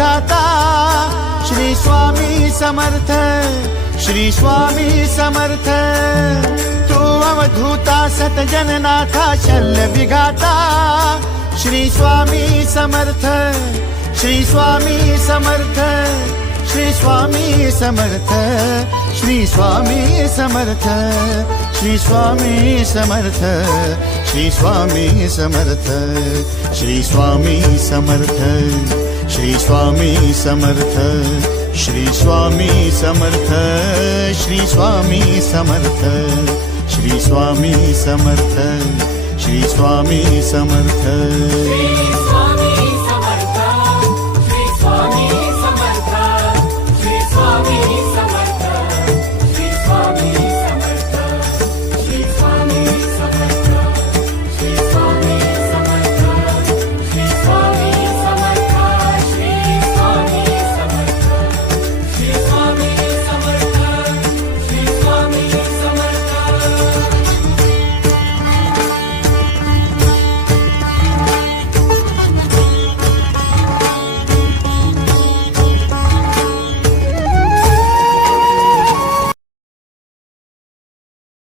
Vidhata Shri Swami Samarth, Shri Swami Samarth. Tu अवधूता सतजननाथा Shalya विघाता Shri Swami Samarth, Shri Swami Samarth, Shri Swami Samarth, Shri Swami Samarth, Shri Swami Samarth, Shri Swami Samarth, Shri Swami Samarth, Shri Swami Samarth, Shri Swami Samarth, Shri Swami Samarth, Shri Swami Samarth, Shri Swami Samarth.